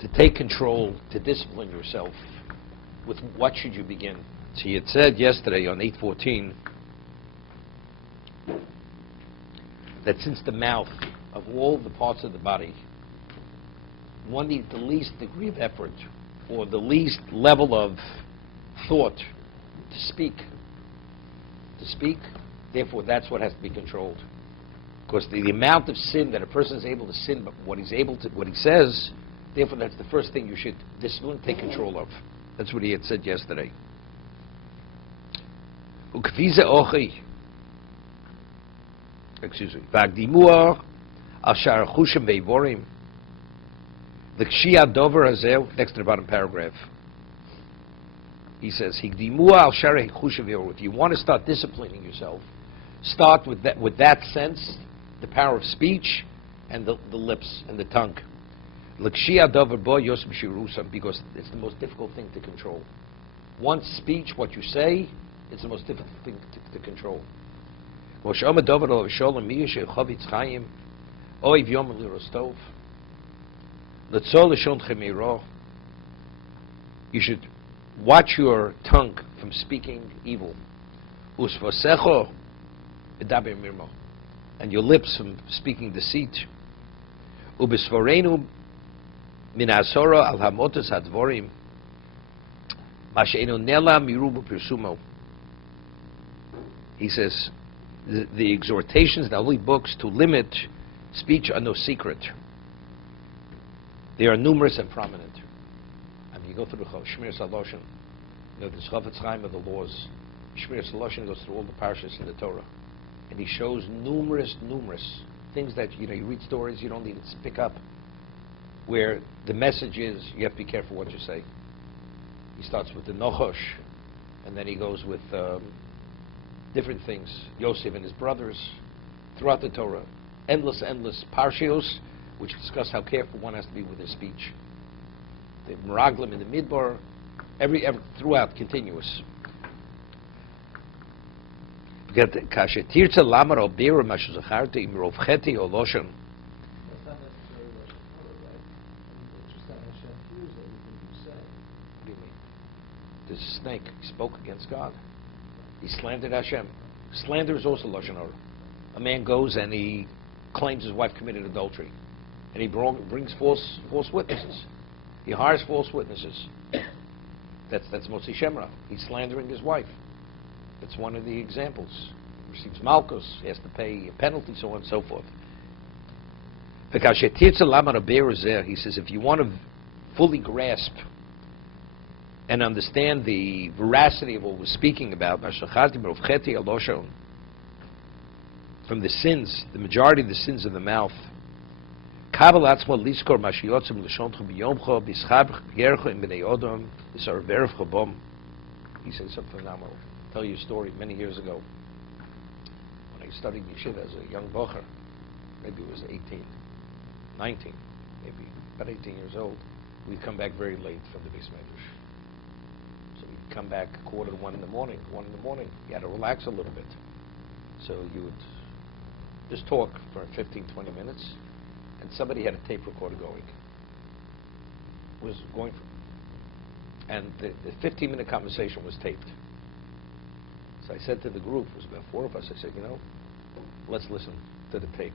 to take control, to discipline yourself, with what should you begin? So you had said yesterday on 8:14 that since the mouth of all the parts of the body, one needs the least degree of effort or the least level of thought to speak. To speak, therefore that's what has to be controlled. Because the amount of sin that a person is able to sin, but what he says, therefore that's the first thing you should discipline, take control of. That's what he had said yesterday. Excuse me. V'agdimuah al shar chushim ve'vorim. The kshiyah dover hazeh, next to the bottom paragraph. He says, "Higdimuah al shar chushim ve'vorim." If you want to start disciplining yourself, start with that sense, the power of speech, and the lips and the tongue. L'kshiyah dover bo yosem shirusam, because it's the most difficult thing to control. Once speech, what you say, it's the most difficult thing to control. You should watch your tongue from speaking evil, and your lips from speaking deceit. He says, the exhortations in the holy books to limit speech are no secret. They are numerous and prominent. I mean, you go through the Shmir Saloshin, the Chovot HaLevavos of the laws. Shmir Saloshin goes through all the parshas in the Torah, and he shows numerous things that you read stories you don't need to pick up, where the message is you have to be careful what you say. He starts with the Nochosh, and then he goes with different things, Yosef and his brothers, throughout the Torah. Endless parshios, which discuss how careful one has to be with his speech. The Meraglim in the Midbar, every throughout, continuous. This snake spoke against God. He slandered Hashem. Slander is also Lashon Hara. A man goes and he claims his wife committed adultery, and he brings false witnesses. He hires false witnesses. That's Motzi Shemra. He's slandering his wife. That's one of the examples. He receives malchus. He has to pay a penalty, so on and so forth. He says, if you want to fully grasp and understand the veracity of what we're speaking about, from the sins, the majority of the sins of the mouth, he says something phenomenal. I'll tell you a story. Many years ago, when I studied yeshiva as a young bocher, maybe it was 18, 19, maybe about 18 years old, we'd come back very late from the Beis Medrash. So we'd come back 1:45 in the morning. 1 in the morning, you had to relax a little bit. So you would just talk for 15, 20 minutes, and somebody had a tape recorder going. And the 15-minute conversation was taped. So I said to the group, it was about 4 of us, I said, let's listen to the tape.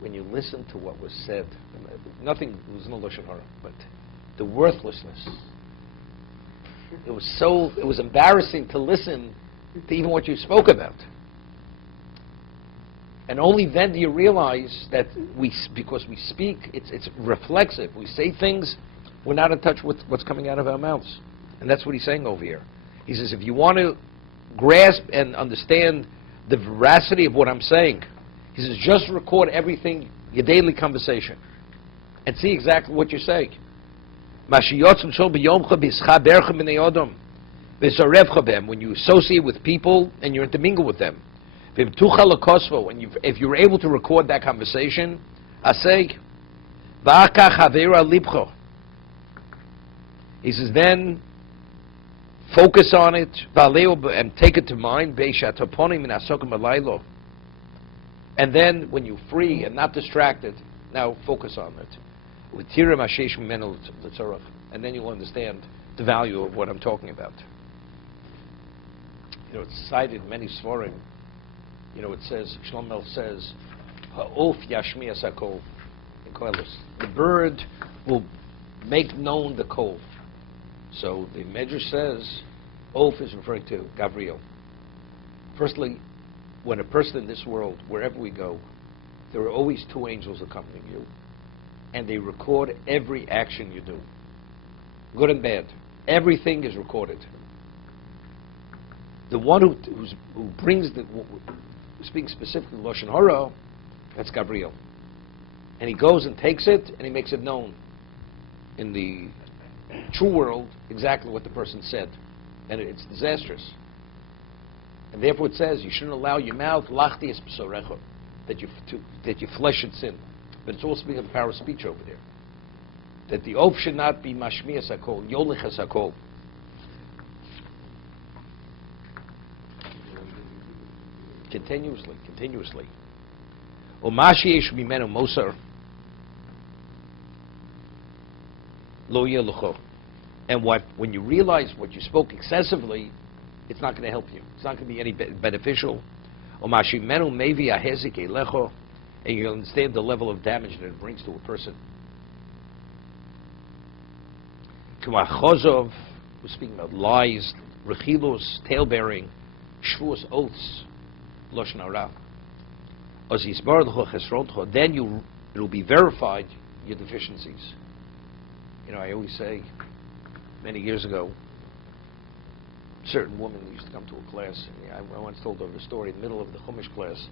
When you listen to what was said, nothing, there was no Lashon Hara, but the worthlessness. It was embarrassing to listen to even what you spoke about. And only then do you realize that because we speak, it's reflexive. We say things, we're not in touch with what's coming out of our mouths. And that's what he's saying over here. He says, if you want to grasp and understand the veracity of what I'm saying, he says, just record everything, your daily conversation, and see exactly what you're saying. When you associate with people and you're intermingle with them, if you're able to record that conversation, he says, then focus on it and take it to mind. And then when you're free and not distracted, now focus on it. And then you'll understand the value of what I'm talking about. It's cited in many Slurring. It says, Shlomo says, Ha'of yashmias hakol in Koheles. The bird will make known the kol. So the Medrash says, Of is referring to Gabriel. Firstly, when a person in this world, wherever we go, there are always two angels accompanying you, and they record every action you do, good and bad. Everything is recorded. The one who brings speaking specifically Lashon Hara, that's Gabriel. And he goes and takes it, and he makes it known in the true world exactly what the person said. And it's disastrous. And therefore it says, you shouldn't allow your mouth, lachti es b'sorecha, that your flesh should sin. But it's all speaking of the power of speech over there. That the oath should not be mashmias hakol, yolichas hakol. Continuously. Umashi yesh mimenu mosar lo yelucho. And when you realize what you spoke excessively, it's not going to help you. It's not going to be any beneficial. Umashi menu mevi ahezik elecho, and you'll understand the level of damage that it brings to a person. K'ma chozov, we're speaking about lies, rechilos, tale-bearing, shvuos, oaths, lashon hara. Then it'll be verified, your deficiencies. I always say, many years ago, a certain woman used to come to a class, and I once told her a story in the middle of the Chumash class.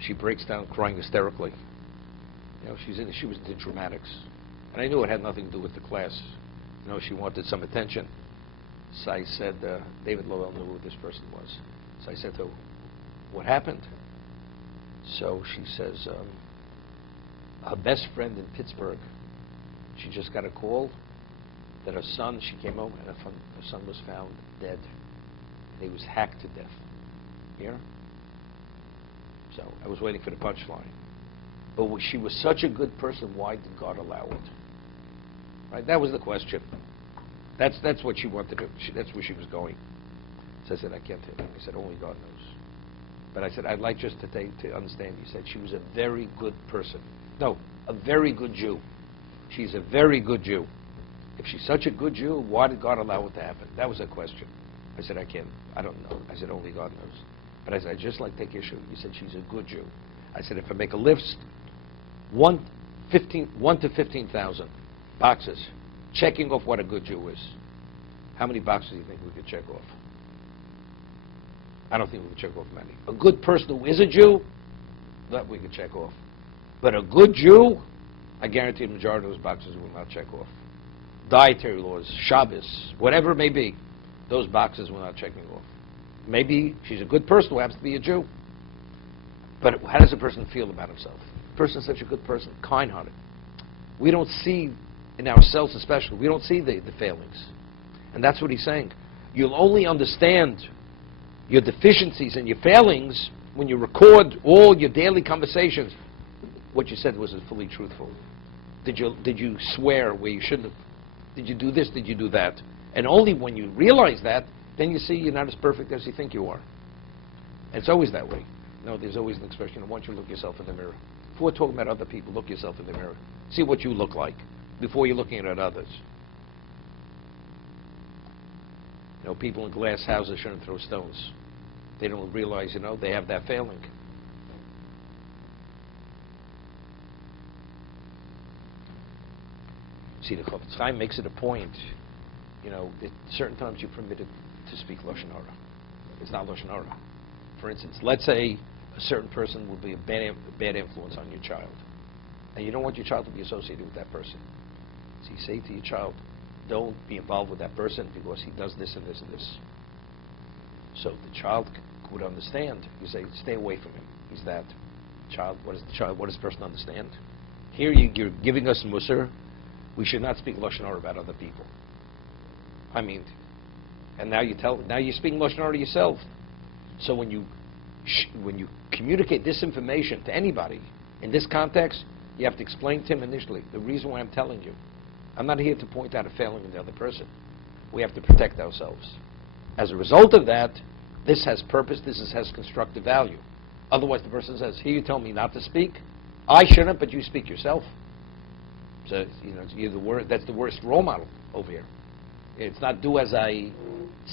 She breaks down crying hysterically. She was into dramatics. And I knew it had nothing to do with the class. She wanted some attention. So I said, David Lowell knew who this person was. So I said to her, what happened? So she says, her best friend in Pittsburgh, she just got a call that her son, she came home, and her son was found dead. He was hacked to death. Here? So I was waiting for the punchline. But she was such a good person, why did God allow it? Right? That was the question. That's what she wanted to do. That's where she was going. So I said, I can't tell you. I said, only God knows. But I said, I'd like just to understand. He said, she was a very good person. No, a very good Jew. She's a very good Jew. If she's such a good Jew, why did God allow it to happen? That was a question. I said, I don't know. I said, only God knows. But I said, I'd just like to take issue. He said, she's a good Jew. I said, if I make a list, 1 to 15,000 boxes, checking off what a good Jew is, how many boxes do you think we could check off? I don't think we could check off many. A good person who is a Jew, that we could check off. But a good Jew, I guarantee the majority of those boxes will not check off. Dietary laws, Shabbos, whatever it may be, those boxes we're not checking off. Maybe she's a good person who happens to be a Jew. But how does a person feel about himself? A person is such a good person, kind-hearted. We don't see, in ourselves especially, we don't see the failings. And that's what he's saying. You'll only understand your deficiencies and your failings when you record all your daily conversations. What you said wasn't fully truthful. Did you swear where you shouldn't have? Did you do this? Did you do that? And only when you realize that, then you see you're not as perfect as you think you are. And it's always that way. There's always an expression, I want you to look yourself in the mirror. Before talking about other people, look yourself in the mirror. See what you look like before you're looking at others. People in glass houses shouldn't throw stones. They don't realize, they have that failing. See, the Chofetz Chaim makes it a point, that certain times you're permitted to speak Lashon Hara. It's not Lashon Hara. For instance, let's say a certain person will be a bad influence on your child, and you don't want your child to be associated with that person. So you say to your child, don't be involved with that person because he does this and this and this. So the child would understand. You say, stay away from him. He's that. Child, what does the person understand? Here you're giving us Musar. We should not speak Lashon Hara about other people. And now you're speaking Lashon Hara to yourself. So when you communicate this information to anybody in this context, You have to explain to him initially the reason why I'm telling you. I'm not here to point out a failing in the other person. We have to protect ourselves. As a result of that, this has purpose, has constructive value. Otherwise, the person says, here you tell me not to speak. I shouldn't, but you speak yourself. So, you're the worst, that's the worst role model over here. It's not do as I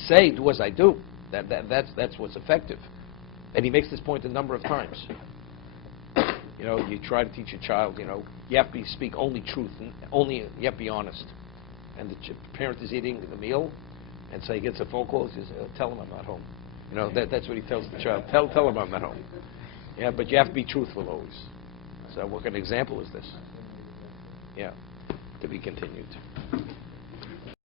say, do as I do. That's what's effective. And he makes this point a number of times. You try to teach a child, you have to speak only truth, and you have to be honest. And the parent is eating the meal, and so he gets a phone call, he says, tell him I'm not home. That's what he tells the child, tell him I'm not home. Yeah, but you have to be truthful always. So what kind of example is this? Yeah, to be continued.